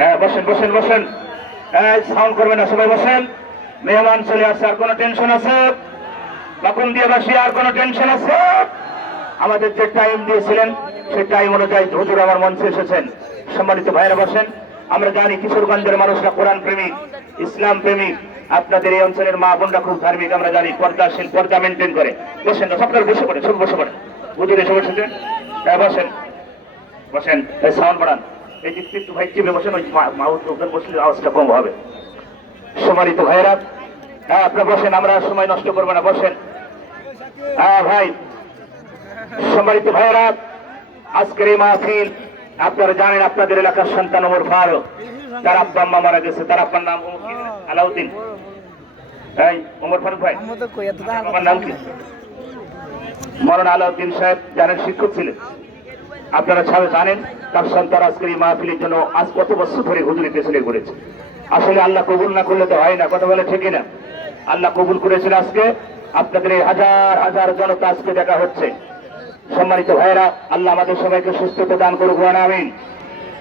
হ্যাঁ বসেন বসেন বসেন। সাউন্ড করবেন না, সবাই বসেন। মেহমান চলে আসছে, আর কোনো টেনশন আছে? তখন দিয়ে বাসি, আর কোনো টেনশন আছে? আমাদের যে টাইম দিয়েছিলেন, সেই টাইম অনুযায়ী হুজুর আমার মঞ্চে এসেছেন। সম্মানিত ভাইরা বসেন। আমরা জানি কিশোরগঞ্জের মানুষরা কোরআন প্রেমিক, ইসলাম প্রেমিক। আপনাদের এই অঞ্চলের মা বোনরা খুব ধার্মিক, আমরা জানি পর্দাশীল, পর্দা মেনটেন করে। বসেন না সবকাল বসে পড়ে সব বসে পড়ে হুজুর এসে বসেছেন? হ্যাঁ বসেন। বসেন সাউন্ড বাড়ান। এই যে একটু ভাই চেপে বসেন ওই মাউথ ওখানে বসলে আওয়াজটা কম হবে। সম্মানিত ভাইরা হ্যাঁ আপনারা বসেন আমরা সময় নষ্ট করব না বসেন। হ্যাঁ ভাই। সম্মানিত ভাইরা আজকের এই মাহফিল আপনারা জানেন আপনাদের এলাকার সন্তান ওমর ফারুক তার আব্বা আম্মা মারা গেছে তার আব্বার নাম আলাউদ্দিন। এই ওমর ফারুক ভাই আমার নাম কি? মরণ আলাউদ্দিন সাহেব জানেন শিক্ষক ছিলেন। আপনারা সবাই জানেন তার সন্তান আজকের এই মাহফিলের জন্য আজ কত বছর ধরে হুজুরি পেছনে করেছে আসলে আল্লাহ কবুল না করলে তো হয় না, কথা বলে ঠিকই না। আল্লাহ কবুল করেছেন আজকে, আপনাদের এই হাজার হাজার জনতা আজকে দেখা হচ্ছে। সম্মানিত ভাইরা আল্লাহ আমাদের সবাইকে সুস্থতা দান করুক আমিন।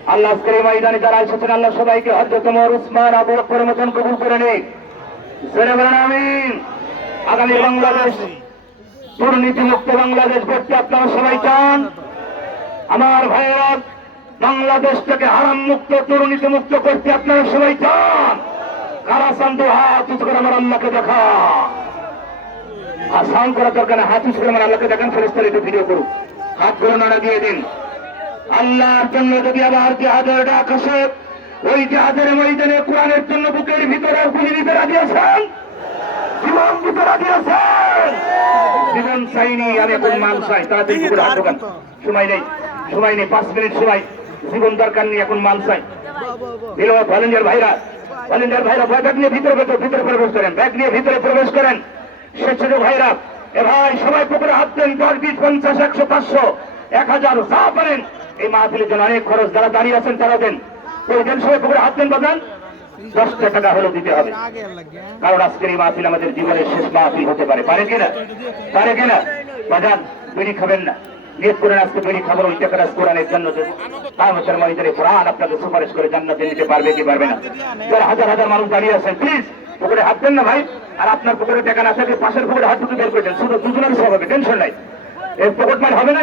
আল্লাহ আজকের এই ময়দানে যারা এসেছেন, আল্লাহ সবাইকে হজরত উসমান, আবু বকর মতন কবুল করে নিক। আমিন। আগামী বাংলাদেশ দুর্নীতি মুক্ত বাংলাদেশ করতে আপনারা সবাই চান। আমার ভাইয়েরা বাংলাদেশটাকে হারাম মুক্ত, দুর্নীতি মুক্ত করতে আপনারা সবাই চান। কারা তো হাত উঁচু করে আমার আল্লাহকে দেখা। আর সাউন্ড করার দরকার হাত উঁচু করে আমার আল্লাহকে দেখান ফেরেস্তার একটু ভিডিও করুক। হাতগুলো নাড়া দিয়ে দিন। আল্লাহর জন্য যদি আবার জাহাজের ডাক আসে, ওই জাহাজের ময়দানে কোরআনের জন্য বুকের ভিতরে গুলি দিতে রাজি আছেন? জীবন দিতে রাজি আছেন? জীবন চাইনি, আমি এখন মাল চাই। তাড়াতাড়ি পুকুরে হাত সময় নেই। সময় নেই পাঁচ মিনিট সময় জীবন দরকার নেই, এখন মাল চাই। ভলেন্টিয়ার ভাইরা ভলেন্টিয়ার ভাইরা ব্যাগ নিয়ে ভেতর ভিতরে প্রবেশ করেন, ব্যাগ নিয়ে ভিতরে প্রবেশ করেন। স্বেচ্ছাসেবক ভাইরা, এ ভাই, সবাই পুকুরে হাত দেন, দশ, বিশ, পঞ্চাশ, একশো, পাঁচশো, এক হাজার, যা পারেন। এই মাহফিলের জন্য অনেক খরচ, যারা দাঁড়িয়ে আছেন তারা দেন। প্রয়োজন সবাই পুকুরে হাত দেন, বাজান। দশটা টাকা হলেও দিতে হবে। কারণ আজকের এই মাহফিল আমাদের জীবনের শেষ মাহফিল হতে পারে। পারে কিনা? পারে কিনা? বাজান, বিড়ি খাবেন না।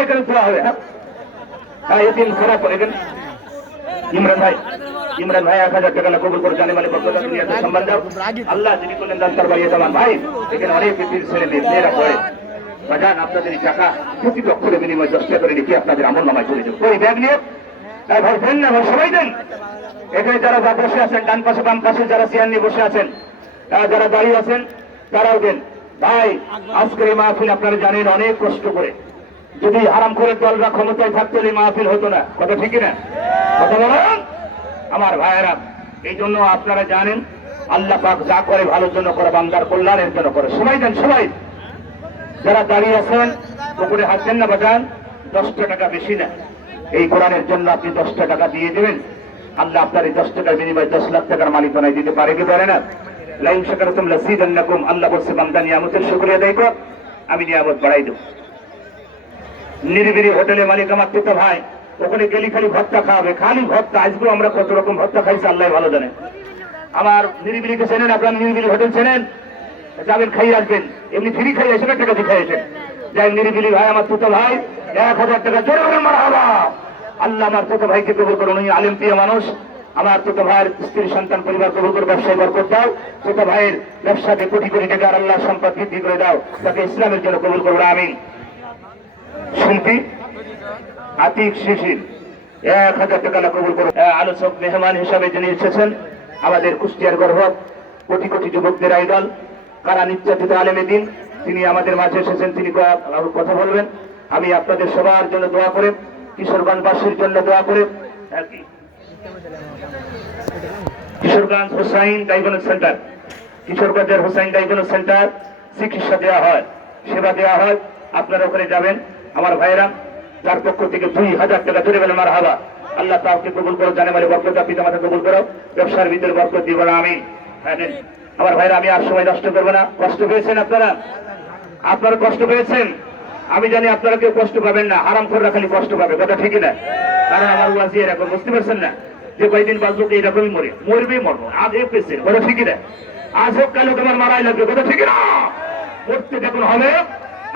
এখানে তোলা হবে হ্যাঁ? এদিন খারাপ এখানে ইমরান ভাই ইমরান ভাই, এক হাজার টাকা মানে আল্লাহ, যিনি তার বাড়িয়ে দেওয়ান ভাই বাজান, আপনাদের এই টাকা প্রতি লক্ষের বিনিময় টাকা করে লিখে আপনাদের আমল নামায় চলে যাবে। ওই ব্যাগ নিয়ে, এই ভাই দেন না ভাই, সবাই দেন। এখানে যারা বসে আছেন, ডান পাশে, বাম পাশে যারা চেয়ার নিয়ে বসে আছেন যারা দাঁড়িয়ে আছেন, তারাও দেন। ভাই, আজকের এই মাহফিল আপনারা জানেন অনেক কষ্ট করে। যদি আরাম করে দলরা ক্ষমতায় থাকতো এই মাহফিল হতো না। কথা ঠিকই না কথা বলেন? আমার ভাইয়েরা, এই জন্য আপনারা জানেন, আল্লাহ পাক যা করে ভালোর জন্য করে, বান্দার কল্যাণের জন্য করে। সবাই দেন, সবাই। যারা দাঁড়িয়ে আছেন, পুকুরে হাত দেন না বাজান, দশটা টাকা বেশি না। এই কোরআনের জন্য আপনি দশটা টাকা দিয়ে দেবেন। আল্লাহ আপনার এই দশ টাকার বিনিময়ে দশ লাখ টাকার মালিকানায় দিতে পারে কি পারে না। লাইন শাকার তোমরা সিদান্নাকুম আল্লাহ বলছে, বান্দা নিয়ামতের শুক্রিয়া দেয় কর, আমি নিয়ামত বাড়াই দেবো। নিরিবিরি হোটেলে মালিক আমার তো ভাই, ওখানে গেলি খালি ভত্তা খাওয়াবে, খালি ভর্তা, আজকেও আমরা কত রকম ভত্তা খাইছি, আল্লাহ ভালো জানে। আমার নিরিবিলিকে চেনেন, আপনার নিরিবিলি হোটেল চেনেন? যাবেন খাইয়ে আসবেন। এমনি ফ্রি খাইয়ে আসেন টাকা দিয়ে খাইয়েছেন যাই নিরিবিলি ভাই আমার তুতো ভাই এক হাজার টাকা জোরে করে মারা হবা আল্লাহ আমার তুতো ভাইকে কবুল করুন উনি আলিম প্রিয় মানুষ। আমার তুতো ভাইয়ের স্ত্রী সন্তান পরিবার কবুল করে ব্যবসায় বরকত দাও। তুতো ভাইয়ের ব্যবসাতে কোটি কোটি টাকা আর আল্লাহ সম্পদ বৃদ্ধি করে দাও। তাকে ইসলামের জন্য কবুল করুন আমিন। শিল্পী আতিক শিশির এক হাজার টাকা কবুল আহ, আলোচক মেহমান হিসাবে যিনি এসেছেন আমাদের কুষ্টিয়ার গর্ভ কোটি কোটি যুবকদের আইডল। কারা নির্যাতিত আলেমে দিন, তিনি আমাদের মাঝে এসেছেন, তিনি কথা বলবেন। আমি আপনাদের সবার জন্য দোয়া করে, কিশোরগঞ্জবাসীর জন্য দোয়া করে। কিশোরগঞ্জ সেন্টার, কিশোরগঞ্জের সেন্টার চিকিৎসা দেওয়া হয়, সেবা দেওয়া হয়। আপনারা ওখানে যাবেন, আমার ভাইয়েরা, যার পক্ষ থেকে দুই হাজার টাকা ধরে বেলেন আমার হাবা আল্লাহ তাহকে কবুল করো, জানে মানে বরকত পিতা মাতা কবুল করো, ব্যবসার ভিতরে বরকত দিব না আমি। হ্যাঁ। আমার ভাইরা, আমি আর সময় নষ্ট করব না। কষ্ট পেয়েছেন আপনারা? আপনারা কষ্ট পেয়েছেন? আমি জানি আপনারা কেউ কষ্ট পাবেন না। আরাম করে খালি কষ্ট পাবে, কথা ঠিকই না। কারণ আমার ওয়াজি এরকম, বুঝতে পারছেন না? যে কয়দিন বাঁচবো এইরকমই মরে, মরবেই মরবো, আজ এ পেয়েছে, কথা ঠিকই না। আজ হোক, কালো তোমার মারাই লাগবে, কথা ঠিক না। মরতে যখন হবে,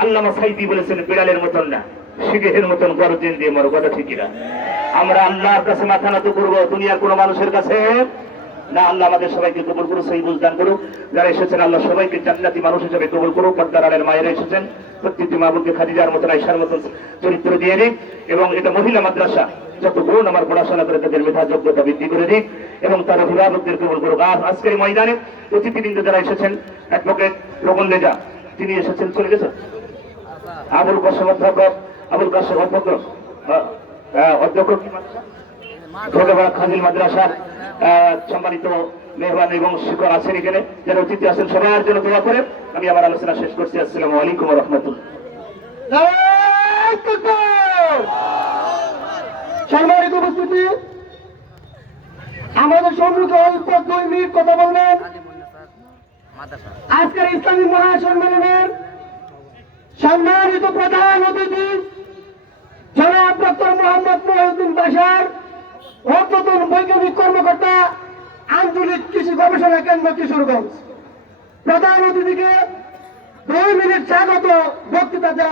আল্লামা সাইদি বলেছেন, বিড়ালের মতন না, শিখের মতন গরজেন দিয়ে মরো, কথা ঠিকই না। আমরা আল্লাহর কাছে মাথা নত করব, দুনিয়ার কোনো মানুষের কাছে না আল্লাহ আমাদের সবাইকে কবুল করুক সেই বুঝদান করুক। যারা এসেছেন আল্লাহ সবাইকে জান্নাতি মানুষ হিসেবে কবুল করুক। পদ্মারালের মায়েরা এসেছেন প্রত্যেকটি মাবুকে খাদিজার মতন আইসার মতন চরিত্র দিয়ে দিক। এবং এটা মহিলা মাদ্রাসা যত গুণ আমার পড়াশোনা করে তাদের মেধা যোগ্যতা বৃদ্ধি করে দিক। এবং তার অভিভাবকদের কবুল করুক। আজ আজকের ময়দানে অতিথিবৃন্দ যারা এসেছেন অ্যাডভোকেট রোহন লেজা তিনি এসেছেন চলে গেছেন? আবুল কাসম অধ্যাপক আবুল কাসম আহ, অধ্যক্ষ কি মাদ্রাসা? ধন্যবাদ খাজিল মাদ্রাসার সম্মানিত মেহমান এবং শিক্ষক আছেন এখানে। যারা অতিথি আছেন, সবার জন্য দোয়া করে আমি আমার আলোচনা শেষ করছি। আসসালামু আলাইকুম রহমতুল্লাহ। উপস্থিতি, আমাদের সম্মুখে অল্প দুই মিনিট কথা বলবেন। আজকের ইসলামী মহাসম্মেলনের সম্মানিত প্রধান অতিথি, জনাব ডক্টর মোহাম্মদ মহিউদ্দিন গবেষণা কেন্দ্র কিশোরগঞ্জ প্রধান অতিথিকে দুই মিনিট স্বাগত বক্তৃতা দেওয়ার